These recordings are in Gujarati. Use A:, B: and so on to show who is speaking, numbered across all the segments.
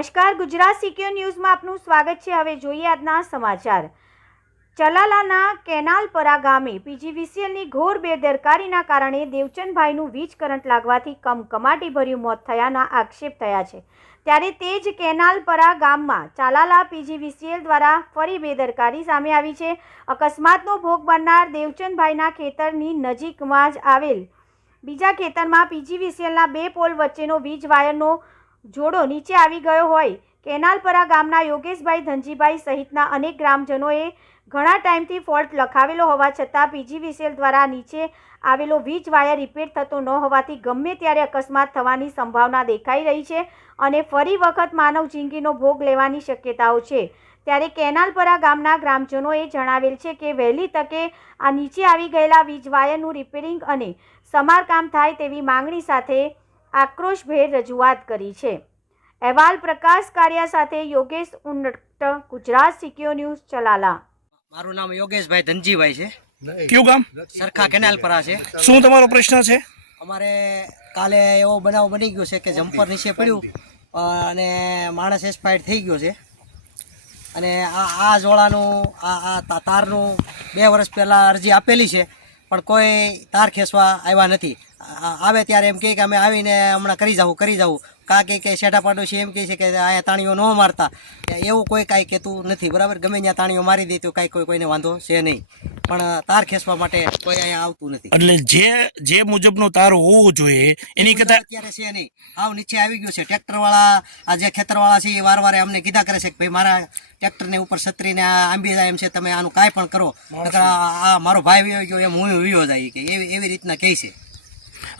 A: નમસ્કાર, ગુજરાત સિક્યોર ન્યૂઝમાં આપનું સ્વાગત છે. હવે જોઈએ આજના સમાચાર. ચલાલાના કેનાલપરા ગામે પીજીવીસીએલની ઘોર બેદરકારીના કારણે દેવચંદભાઈનું વીજ કરંટ લાગવાથી કમકમાટીભર્યું મોત થયાના આક્ષેપ થયા છે. ત્યારે તે જ કેનાલપરા ગામમાં ચાલાલા પીજીવીસીએલ દ્વારા ફરી બેદરકારી સામે આવી છે. અકસ્માતનો ભોગ બનનાર દેવચંદભાઈના ખેતરની નજીકમાં જ આવેલ બીજા ખેતરમાં પીજીવીસીએલના બે પોલ વચ્ચેનો વીજ વાયરનો જોડો નીચે આવી ગયો હોય. કેનાલપરા ગામના યોગેશભાઈ ધનજીભાઈ સહિતના અનેક ગ્રામજનોએ ઘણા ટાઈમથી ફોલ્ટ લખાવેલો હોવા છતાં પીજીવીસીએલ દ્વારા નીચે આવેલો વીજ વાયર રિપેર થતો ન હોવાથી ગમે ત્યારે અકસ્માત થવાની સંભાવના દેખાઈ રહી છે અને ફરી વખત માનવ જિંદગીનો ભોગ લેવાની શક્યતાઓ છે. ત્યારે કેનાલપરા ગામના ગ્રામજનોએ જણાવેલ છે કે વહેલી તકે આ નીચે આવી ગયેલા વીજ વાયરનું રિપેરિંગ અને સમારકામ થાય તેવી માંગણી સાથે આક્રોશભેર રજૂઆત કરી છે. અહેવાલ પ્રકાશ કારિયા સાથે યોગેશ ઉન્નટ ગુજરાત સિક્યો ન્યૂઝ ચલાલા.
B: મારું નામ યોગેશભાઈ ધનજીભાઈ છે.
C: કયું ગામ?
B: સરખા કેનાલ પરા છે.
C: શું તમારો પ્રશ્ન છે?
B: અમારે કાલે એવો બનાવ બની ગયો છે કે જમ્પર નીચે પડ્યું અને માણસ એક્સપાયર થઈ ગયો છે. અને આ આ જોડાનું આ આ તા- તારનું બે વર્ષ પહેલાં અરજી આપેલી છે. પણ કોઈ તાર ખેંચવા આવ્યા નથી. આવે ત્યારે એમ કહે કે અમે આવીને હમણાં કરી જાવું કરી જાવું કા કે કે શેઠા પાડોશી એમ કહે છે કે અહીંયા તાણીઓ ન મારતા. એવું કોઈ કાંઈ કહેતું નથી, બરાબર? ગમે ત્યાં તાણીઓ મારી દે તો કાંઈ કોઈ કોઈને વાંધો છે નહીં. પણ તાર ખેંચવા માટે કોઈ અહીંયા આવતું નથી.
C: એટલે જે જે મુજબનો તાર હોવો જોઈએ એની કરતા
B: અત્યારે છે નહીં. આવ નીચે આવી ગયું છે. ટ્રેક્ટર વાળા આ જે ખેતર વાળા છે એ વાર વારે અમને કીધા કરે છે કે ભાઈ મારા ટ્રેક્ટર ને ઉપર છત્રીને આ આંબી જાય એમ છે તમે આનું કાંઈ પણ કરો. નકર આ મારો ભાઈ વિયો ગયો એમ હું વિયો જાય કે એવી એવી રીતના કહે છે.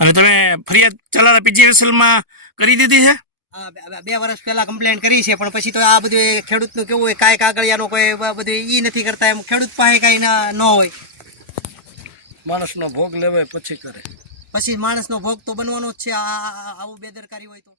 C: અને તમે ફરિયાદ ચલાલા પીજીવીસીએલમાં કરી દીધી છે?
B: બે- વર્ષ પહેલા કમ્પ્લેન કરી છે પણ પછી તો આ બધું ખેડૂતનું કેવું હોય કાંઈ કાગળિયાનો કોઈ બધું ઈ નથી કરતા એમ ખેડૂત પાસે કાંઈ ના ન હોય.
D: માણસનો ભોગ લેવાય પછી કરે.
B: પછી માણસનો ભોગ તો બનવાનો જ છે આ- આવું બેદરકારી હોય તો.